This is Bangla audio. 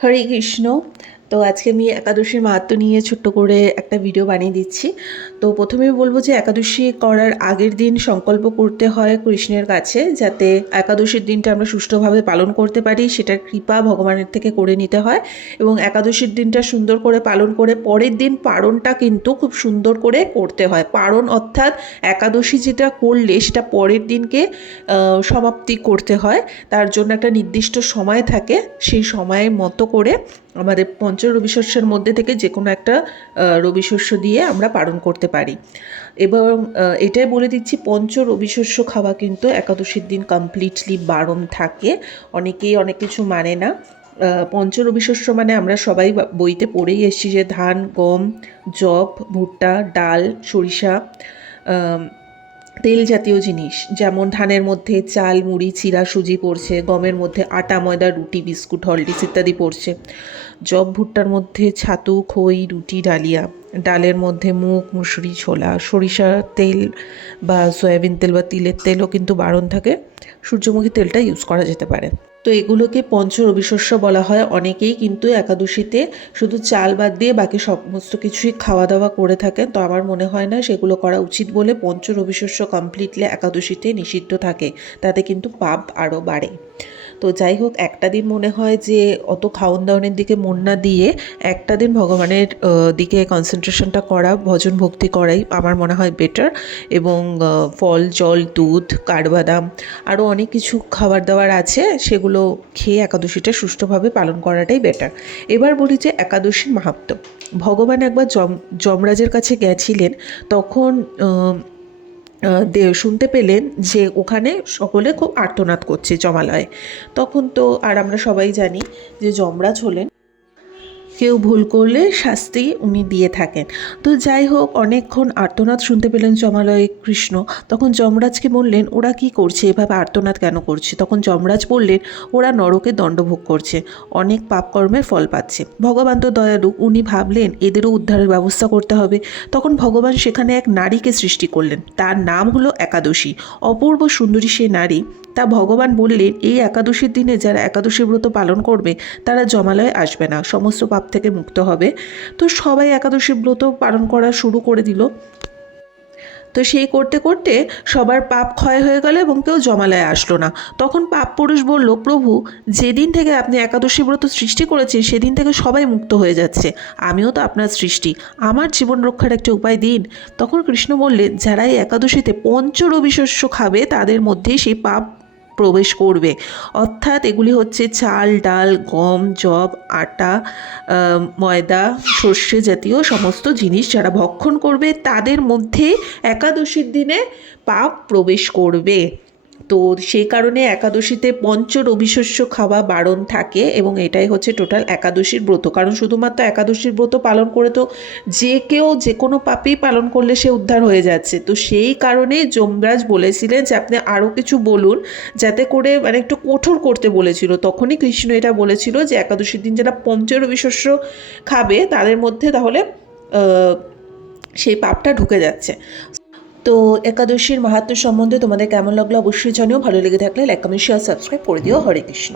হরে কৃষ্ণ। তো আজকে আমি একাদশীর মাহাত্ম্য নিয়ে ছোট্ট করে একটা ভিডিও বানিয়ে দিচ্ছি। তো প্রথমেই বলবো যে একাদশী করার আগের দিন সংকল্প করতে হয় কৃষ্ণের কাছে, যাতে একাদশীর দিনটা আমরা সুষ্ঠুভাবে পালন করতে পারি, সেটার কৃপা ভগবানের থেকে করে নিতে হয়। এবং একাদশীর দিনটা সুন্দর করে পালন করে পরের দিন পারণটা কিন্তু খুব সুন্দর করে করতে হয়। পারণ অর্থাৎ একাদশী যেটা করলে সেটা পরের দিনকে সমাপ্তি করতে হয়। তার জন্য একটা নির্দিষ্ট সময় থাকে, সেই সময়ের মতো করে আমাদের পঞ্চ রবিশস্যের মধ্যে থেকে যে কোনো একটা রবিশস্য দিয়ে আমরা পালন করতে পারি। এবং এটাই বলে দিচ্ছি, পঞ্চ রবিশস্য খাওয়া কিন্তু একাদশীর দিন কমপ্লিটলি বারণ থাকে। অনেকেই অনেক কিছু মানে না। পঞ্চ রবিশস্য মানে আমরা সবাই বইতে পড়েই এসেছি যে ধান, গম, যব, ভুট্টা, ডাল, সরিষা, তেল জাতীয় জিনিস, যেমন ধানের মধ্যে চাল, মুড়ি, চিড়া, সুজি পড়ছে, গমের মধ্যে আটা, ময়দা, রুটি, বিস্কুট, হরলিক্স ইত্যাদি পড়ছে। জব ভুট্টার মধ্যে ছাতু, খই, রুটি, ডালিয়া, ডালের মধ্যে মুগ, মুসুরি, ছোলা, সরিষার তেল বা সয়াবিন তেল বা তিলের তেলও কিন্তু বারণ থাকে। সূর্যমুখী তেলটা ইউজ করা যেতে পারে। তো এগুলোকে পঞ্চ রবিশস্য বলা হয়। অনেকেই কিন্তু একাদশীতে শুধু চাল বাদ দিয়ে বাকি সমস্ত কিছুই খাওয়া দাওয়া করে থাকেন। তো আমার মনে হয় না সেগুলো করা উচিত বলে পঞ্চ রবিশস্য কমপ্লিটলি একাদশীতে নিষিদ্ধ থাকে, তাতে কিন্তু পাপ আরও বাড়ে। তো যাই হোক, একটা দিন মনে হয় যে অত খাওয়ন দাওয়ানের দিকে মন না দিয়ে একটা দিন ভগবানের দিকে কনসেন্ট্রেশনটা করা, ভজন ভক্তি করাই আমার মনে হয় বেটার। এবং ফল, জল, দুধ, কাঠবাদাম, আরও অনেক কিছু খাবার দাবার আছে, সেগুলো খেয়ে একাদশীটা সুষ্ঠুভাবে পালন করাটাই বেটার। এবার বলি যে একাদশীর মাহাত্ম্য। ভগবান একবার যমরাজের কাছে গেছিলেন, তখন শুনতে পেলেন যে ওখানে সকলে খুব আর্তনাদ করছে জমালয়ে। তখন তো আর আমরা সবাই জানি যে যমরাজ হলেন, কেউ ভুল করলে শাস্তি উনি দিয়ে থাকেন। তো যাই হোক, অনেকক্ষণ আর্তনাদ শুনতে পেলেন জমালয়ে কৃষ্ণ। তখন যমরাজকে বললেন, ওরা কি করছে, এভাবে আর্তনাদ কেন করছে? তখন যমরাজ বললেন, ওরা নরকে দণ্ডভোগ করছে, অনেক পাপকর্মের ফল পাচ্ছে। ভগবান তো দয়ালু, উনি ভাবলেন এদেরও উদ্ধারের ব্যবস্থা করতে হবে। তখন ভগবান সেখানে এক নারীকে সৃষ্টি করলেন, তার নাম হলো একাদশী। অপূর্ব সুন্দরী সে নারী। তা ভগবান বললেন, এই একাদশীর দিনে যারা একাদশী ব্রত পালন করবে তারা জমালয়ে আসবে না, সমস্ত পাপ থেকে মুক্ত হবে। তো সবাই একাদশী ব্রত পালন করা শুরু করে দিল। তো সেই করতে করতে সবার পাপ ক্ষয় হয়ে গেল এবং কেউ জমালয়ে আসলো না। তখন পাপ পুরুষ বলল, প্রভু, যেদিন থেকে আপনি একাদশী ব্রত সৃষ্টি করেছেন সেদিন থেকে সবাই মুক্ত হয়ে যাচ্ছে, আমিও তো আপনার সৃষ্টি, আমার জীবন রক্ষার একটা উপায় দিন। তখন কৃষ্ণ বললেন, যারা এই একাদশীতে পঞ্চ রবিশস্য খাবে তাদের মধ্যেই সেই পাপ প্রবেশ করবে। অর্থাৎ এগুলি হচ্ছে চাল, ডাল, গম, যব, আটা, ময়দা, সর্ষে জাতীয় সমস্ত জিনিস যারা ভক্ষণ করবে তাদের মধ্যে একাদশীর দিনে পাপ প্রবেশ করবে। তো সেই কারণে একাদশীতে পঞ্চ রবিশস্য খাওয়া বারণ থাকে, এবং এটাই হচ্ছে টোটাল একাদশীর ব্রত। কারণ শুধুমাত্র একাদশীর ব্রত পালন করে তো যে কেউ যে কোনো পাপই পালন করলে সে উদ্ধার হয়ে যাচ্ছে। তো সেই কারণে যমরাজ বলেছিলেন যে আপনি আরও কিছু বলুন, যাতে করে মানে একটু কঠোর করতে বলেছিল। তখনই কৃষ্ণ এটা বলেছিল যে একাদশীর দিন যারা পঞ্চ রবিশস্য খাবে তাদের মধ্যে তাহলে সেই পাপটা ঢুকে যাচ্ছে। তো একাদশীর মাহাত্ম্য সম্বন্ধে তোমাদের কেমন লাগলো অবশ্যই জানিও। ভালো লেগে থাকলে লাইক, কমেন্ট, শেয়ার, সাবস্ক্রাইব করে দিও। হরে কৃষ্ণ।